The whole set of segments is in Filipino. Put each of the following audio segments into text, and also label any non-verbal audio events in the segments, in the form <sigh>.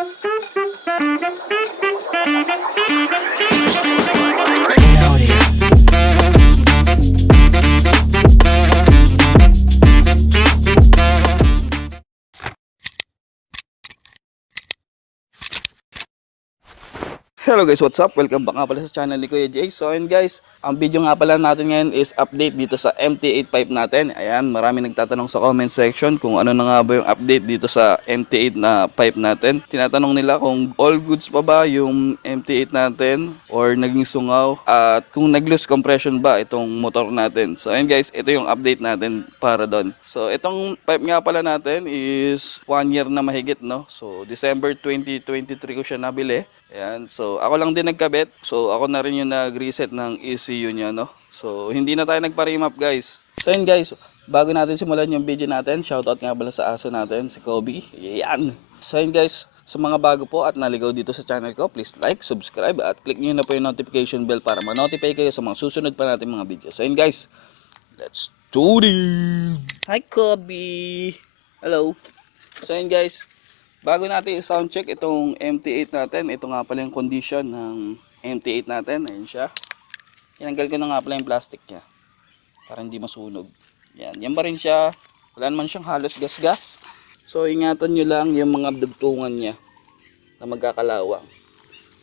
Thank <laughs> you. Hello guys, what's up? Welcome back nga pala sa channel ni Kuya Jay. So ayun guys, ang video nga pala natin ngayon is update dito sa MT85 natin. Ayan, marami nagtatanong sa comment section kung ano na nga ba yung update dito sa MT8 na pipe natin. Tinatanong nila kung all goods pa ba yung MT8 natin or naging sungaw at kung nag-lose compression ba itong motor natin. So ayun guys, ito yung update natin para doon. So itong pipe nga pala natin is one year na mahigit no. So December 2023 ko siya nabili. Ayan, so ako lang din nagkabit. So ako na rin yung nag-reset ng ECU niya, no? So hindi na tayo nagpa-remap, guys. So yun guys, bago natin simulan yung video natin, shoutout nga pala sa aso natin, si Kobe. Yan. So yun guys, sa mga bago po at naligaw dito sa channel ko, please like, subscribe at click nyo na po yung notification bell para ma-notify kayo sa mga susunod pa natin mga videos. So yun guys, let's do this! Hi Kobe! Hello! So yun guys, Bago natin i-sound check itong MT8 natin, ito nga pala yung condition ng MT8 natin. Ayun siya. Tinanggal ko na nga pala yung plastic niya. Para hindi masunog. Yan. Yan pa rin siya. Wala naman siyang halos gas-gas. So ingatan nyo lang yung mga dugtungan niya na magkakalawang.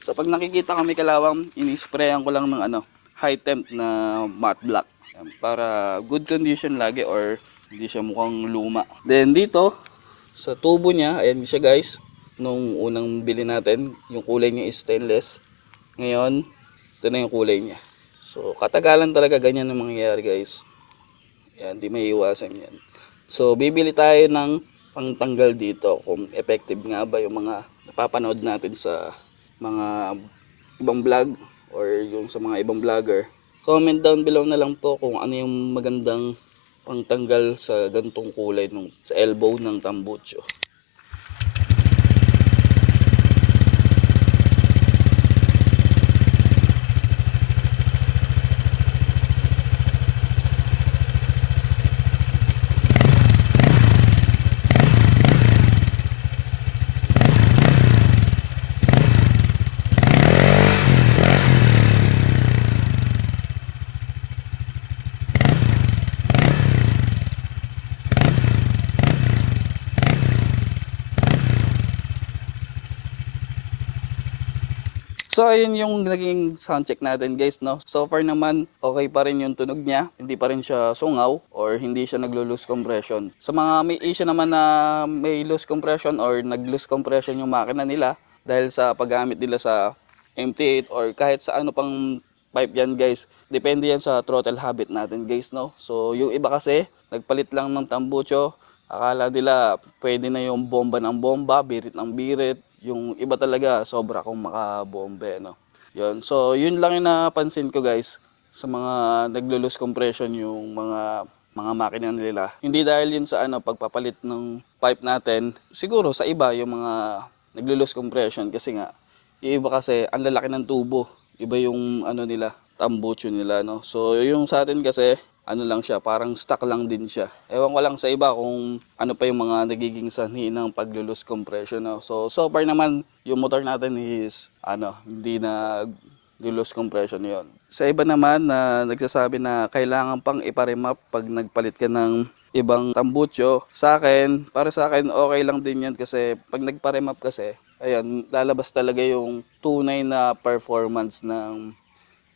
So pag nakikita kami kalawang, inisprayan ko lang ng ano, high temp na matte black. Yan, para good condition lagi or hindi siya mukhang luma. Then dito, sa tubo niya, ayan siya guys. Nung unang bili natin, yung kulay niya is stainless. Ngayon, ito na yung kulay niya. So, katagalan talaga ganyan ang mangyayari guys. Yan, di may iwasan yan. So, bibili tayo ng pangtanggal dito kung effective nga ba yung mga napapanood natin sa mga ibang vlog or yung sa mga ibang vlogger. Comment down below na lang po kung ano yung magandang pangtanggal sa gantong kulay nung sa elbow ng tambucho. So ayun yung naging sound check natin guys no. So far naman okay pa rin yung tunog niya. Hindi pa rin siya sungaw or hindi siya naglo-lose compression. Sa mga may issue naman na may loose compression or nag-lose compression yung makina nila dahil sa paggamit nila sa MT8 or kahit sa ano pang pipe yan guys. Depende yan sa throttle habit natin guys no. So yung iba kasi nagpalit lang ng tambucho. Akala nila pwede na yung bomba ng bomba, birit ng birit. Yung iba talaga sobra kung makabombe no. Yun. So yun lang yung napansin ko guys sa mga naglo-lose compression yung mga mga makina nila. Hindi dahil yun sa ano pagpapalit ng pipe natin. Siguro sa iba yung mga naglo-lose compression kasi nga yung iba kasi ang lalaki ng tubo. Iba yung ano nila, tambucho nila no. So yung sa atin kasi ano lang siya, parang stock lang din siya. Ewan ko lang sa iba kung ano pa yung mga nagiging sanhi ng paglulus compression. No? So, so far naman, yung motor natin is, ano, hindi na lulus compression yon. Sa iba naman na nagsasabi na kailangan pang iparemap pag nagpalit ka ng ibang tambucho. Sa akin, para sa akin, okay lang din yan kasi pag nagparemap kasi, ayan, lalabas talaga yung tunay na performance ng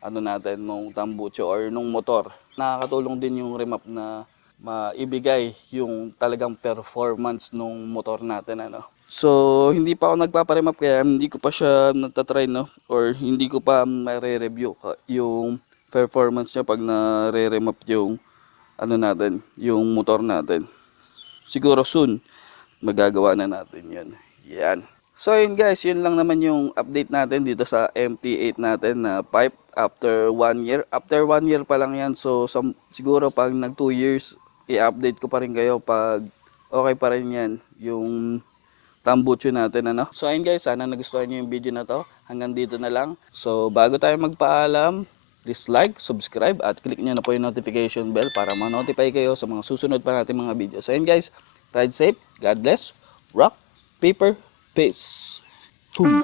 ano natin nung tambucho or nung motor. Nakakatulong din yung remap na maibigay yung talagang performance nung motor natin ano. So, hindi pa ako nagpaparemap kaya hindi ko pa siya natatry no or hindi ko pa mare-review yung performance niya pag nare-remap yung ano natin, yung motor natin. Siguro soon magagawa na natin 'yan. Yan. So yun guys, yun lang naman yung update natin dito sa MT8 natin na pipe after one year. After one year pa lang yan. So sam- siguro pag nag 2 years, i-update ko pa rin kayo pag okay pa rin yan yung tambucho natin ano. So ayun guys, sana nagustuhan niyo yung video na to. Hanggang dito na lang. So bago tayo magpaalam, please like, subscribe at click niyo na po yung notification bell para ma-notify kayo sa mga susunod pa natin mga videos. So ayun guys, ride safe, God bless, rock, paper, peace. Hum.